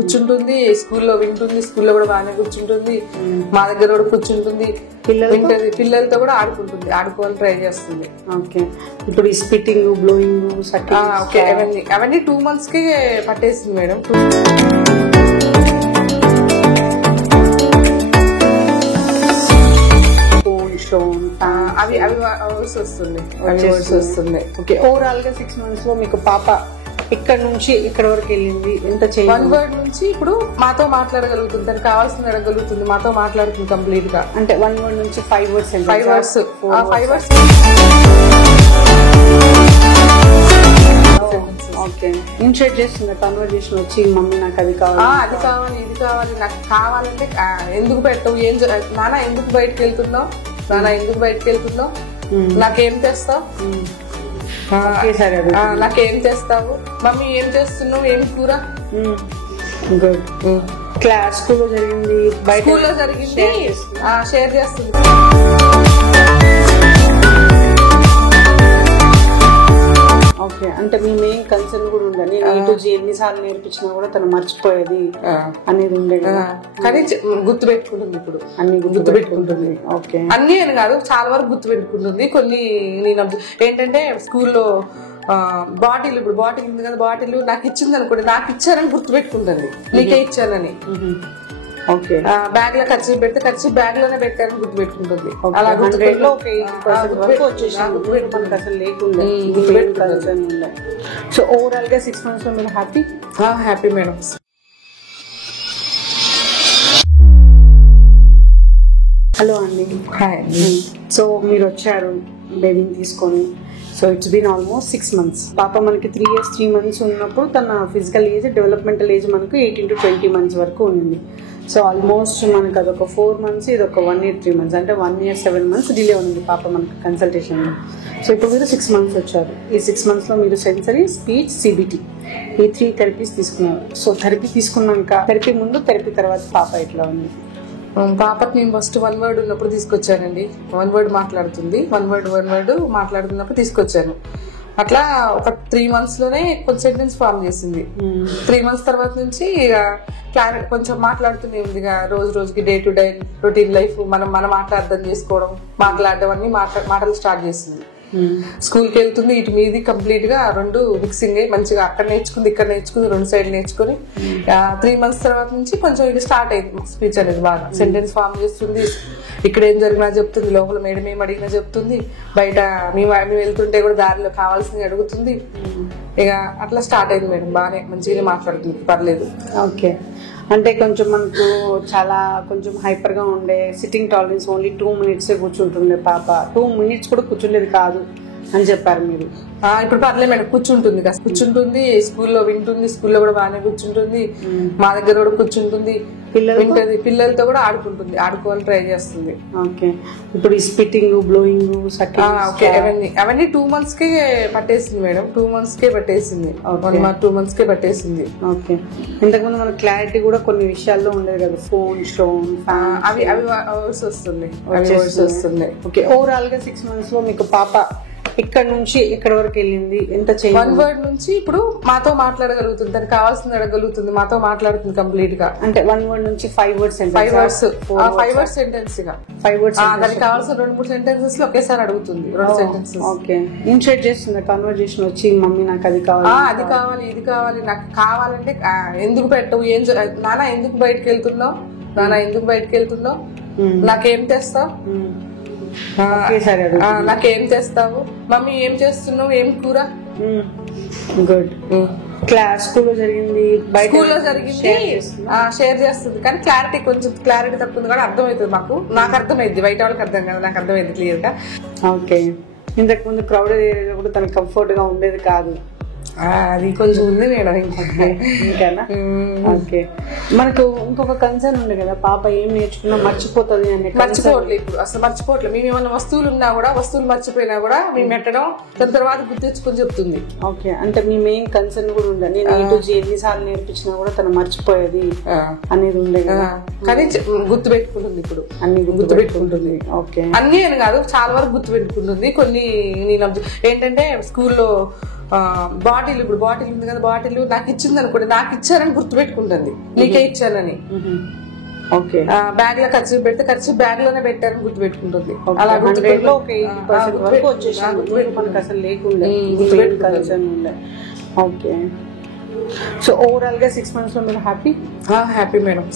కూర్చుంటుంది, స్కూల్లో వింటుంది, స్కూల్లో కూడా బాగానే కూర్చుంటుంది, మా దగ్గర కూడా కూర్చుంటుంది, వింటది, పిల్లలతో కూడా ఆడుకుంటుంది, ఆడుకోవాలని ట్రై చేస్తుంది. ఓకే, ఇప్పుడు ఈ స్పిట్టింగ్, బ్లోయింగ్, ఓకే, అవన్నీ 2 months కి పట్టేసింది మేడం. అవి వస్తుంది. ఓకే, ఓవరాల్ గా 6 months లో మీకు పాప ఇక్కడ నుంచి ఇక్కడ వరకు వెళ్ళింది ఎంత? 1 word నుంచి ఇప్పుడు మాతో మాట్లాడగలుగుతుంది, తనకు కావాల్సింది అడగలుగుతుంది, మాతో మాట్లాడుతుంది కంప్లీట్ గా. అంటే 1 word నుంచి 5 words. 5 words. ఓకే, ఇనిషియేట్ చేస్తుంది కన్వర్జేషన్ వచ్చి, మమ్మీ నాకు అది కావాలి, అది కావాలి, ఇది కావాలి, నాకు కావాలంటే ఎందుకు పెట్టవు, నాన్న ఎందుకు బయటకు వెళ్తున్నావు, నాన్న ఎందుకు బయటకు వెళ్తున్నావు, నాకేం తెస్తావు, నాకేం తెస్తావు, మమ్మీ ఏం చేస్తున్నావు, ఏం కూర. గుడ్. క్లాస్ స్కూల్లో జరిగింది, స్కూల్లో జరిగింది షేర్ చేస్తుంది. ఓకే, అంటే మీ మెయిన్ కన్సర్న్ కూడా ఉండే, నేను A to Z ఎన్నిసార్లు నేర్పించినా కూడా తను మర్చిపోయేది అనేది ఉండే కదా, కానీ గుర్తు పెట్టుకుంటుంది, ఇప్పుడు అన్ని గుర్తు పెట్టుకుంటుంది. ఓకే, అన్ని అని కాదు, చాలా వరకు గుర్తు పెట్టుకుంటుంది. కొన్ని నేను ఏంటంటే స్కూల్లో బాటిల్, ఇప్పుడు బాటిల్ ఉంది కదా, బాటిల్ నాకు ఇచ్చింది అనుకోండి, నాకు ఇచ్చారని గుర్తు పెట్టుకుంటుంది, నీకే ఇచ్చానని. ఓకే, బ్యాగ్ లో ఖర్చు పెడితే ఖర్చు బ్యాగ్ లోనే పెట్టారని గుర్తు పెట్టుకుంటుంది. అలా లేకుండా. సో ఓవరాల్ గా 6 months లో మీరు హ్యాపీ మేడం. హలో అండి. హాయ్ అండి. సో మీరు వచ్చారు బేబీని తీసుకొని. So it's been almost 6 months. పాప మనకి 3 years 3 months ఉన్నప్పుడు తన ఫిజికల్ ఏజ్, డెవలప్మెంటల్ ఏజ్ మనకు 18 to 20 months వరకు ఉంది. సో ఆల్మోస్ట్ మనకు అదొక 4 months, ఇది ఒక 1 year 3 months, అంటే 1 year 7 months డిలే ఉంది పాప మనకి కన్సల్టేషన్. సో ఇప్పుడు మీరు 6 months వచ్చారు. ఈ 6 months లో మీరు సెన్సరీ, స్పీచ్, CBT ఈ 3 థెరపీస్ తీసుకున్నారు. సో థెరపీ తీసుకున్నాక, థెరపీ ముందు, థెరపీ తర్వాత పాప ఎట్లా ఉంది? పాపకి నేను ఫస్ట్ 1 word ఉన్నప్పుడు తీసుకొచ్చానండి. 1 word మాట్లాడుతుంది, 1 word మాట్లాడుతున్నప్పుడు తీసుకొచ్చాను. అట్లా ఒక 3 months లోనే కొంచెం సెంటెన్స్ ఫామ్ చేసింది. 3 months తర్వాత నుంచి కొంచెం మాట్లాడుతూనే ఉంది. రోజు రోజుకి day to day routine life మన మాట అర్థం చేసుకోవడం, మాట్లాడడం అన్ని మాటలు స్టార్ట్ చేసింది. స్కూల్కి వెళ్తుంది, ఇటు మీది కంప్లీట్ గా 2 మిక్సింగ్ అయ్యి మంచిగా అక్కడ నేర్చుకుంది, ఇక్కడ నేర్చుకుంది, 2 సైడ్ నేర్చుకుని 3 months తర్వాత నుంచి కొంచెం ఇది స్టార్ట్ అయింది. స్పీచ్ అనేది బాగా సెంటెన్స్ ఫామ్ చేస్తుంది, ఇక్కడ ఏం జరిగినా చెప్తుంది, లోపల మేడం ఏం అడిగినా చెప్తుంది, బయట మేము వెళ్తుంటే కూడా దారిలో కావాల్సింది అడుగుతుంది. ఇక అట్లా స్టార్ట్ అయింది మేడం, బాగానే మంచిగా మాట్లాడుతుంది, పర్లేదు. ఓకే, అంటే కొంచెం మనకు చాలా కొంచెం హైపర్ గా ఉండే, సిట్టింగ్ టాలరెన్స్ ఓన్లీ 2 minutes కూర్చుంటుండే పాప. 2 minutes కూడా కూర్చుండేది కాదు అని చెప్పారు మీరు. ఇప్పుడు పర్లేదు మేడం, కూర్చుంటుంది, స్కూల్లో వింటుంది, స్కూల్లో కూడా బాగానే కూర్చుంటుంది, మా దగ్గర కూడా కూర్చుంటుంది, వింటది, పిల్లలతో కూడా ఆడుకుంటుంది, ఆడుకోవాలని ట్రై చేస్తుంది. ఓకే, ఇప్పుడు ఈ స్పిట్టింగ్, బ్లోయింగ్, ఓకే, అవన్నీ 2 months కి పట్టేసింది మేడం. 2 months కే పట్టేసింది, 2 months కే పట్టేసింది. ఓకే, ఇంతకుముందు మన క్లారిటీ కూడా కొన్ని విషయాల్లో ఉండేది కదా, ఫోన్, స్టోన్, అవి వర్డ్స్ వస్తుంది. ఓకే, ఓవరాల్ గా 6 months లో మీకు పాప ఇక్కడ నుంచి ఇక్కడ వరకు వెళ్ళింది ఎంత? 1 word నుంచి ఇప్పుడు మాతో మాట్లాడగలుగుతుంది, తనకు కావాల్సింది అడగలుగుతుంది, మాతో మాట్లాడుతుంది కంప్లీట్ గా. అంటే 1 word నుంచి 5 words. 5 words సెంటెన్స్ గా 5 words దానికి కావాల్సిన 2-3 sentences లో ఒకేసారి అడుగుతుంది. 2 sentences. ఓకే, ఇనిషియేట్ చేస్తుంది కన్వర్జేషన్ వచ్చి, మమ్మీ నాకు అది కావాలి, అది కావాలి, ఇది కావాలి, నాకు కావాలంటే ఎందుకు పెట్టవు, నాన్న ఎందుకు బయటకు వెళ్తున్నావు, నాన్న ఎందుకు బయటకు వెళ్తున్నావు, నాకేం తెస్తావు, నాకేం తెస్తావు, మమ్మీ ఏం చేస్తున్నావు, ఏం కూర. గుడ్. క్లాస్ స్కూల్లో జరిగింది, షేర్ చేస్తుంది, కానీ కొంచెం క్లారిటీ తక్కువ ఉంది, కానీ అర్థమవుతుంది నాకు అర్థమైంది, బయట వాళ్ళకి అర్థం కాదు, నాకు అర్థమైంది క్లియర్ గా. ఓకే, ఇంతకు ముందు క్రౌడెడ్ ఏరియా కూడా తనకు కంఫర్ట్ గా ఉండేది కాదు, అది కొంచెం ఉంది మేడం. ఇంకానా? ఓకే, మనకు ఇంకొక కన్సర్న్ ఉంది కదా, పాప ఏం నేర్చుకున్నా మర్చిపోతుంది అని. మర్చిపోవట్లేదు ఇప్పుడు, అసలు మర్చిపోవట్లేదు. మేము ఏమైనా వస్తువులు ఉన్నా కూడా, వస్తువులు మర్చిపోయినా కూడా మేము పెట్టడం, దాని తర్వాత గుర్తించుకొని చెప్తుంది. ఓకే, అంటే మీ మెయిన్ కన్సర్న్ కూడా ఉండే, నేను A to Z ఎన్నిసార్లు నేర్పించినా కూడా తను మర్చిపోయేది అనేది ఉండే కదా, కానీ గుర్తు పెట్టుకుంటుంది, ఇప్పుడు అన్ని గుర్తు పెట్టుకుంటుంది. ఓకే, అన్ని అని కాదు, చాలా వరకు గుర్తు పెట్టుకుంటుంది. కొన్ని నేను ఏంటంటే స్కూల్లో బాటిల్, ఇప్పుడు బాటిల్ ఉంది కదా, బాటిల్ నాకు ఇచ్చింది అనుకోండి, నాకు ఇచ్చారని గుర్తుపెట్టుకుంటుంది, నీకే ఇచ్చానని. ఓకే, బ్యాగ్ లో ఖర్చు పెడితే ఖర్చు బ్యాగ్ లోనే పెట్టారని గుర్తుపెట్టుకుంటుంది. అలా అసలు లేకుండా. ఓకే, సో ఓవరాల్ గా 6 months లో మీరు హ్యాపీ? Happy madam.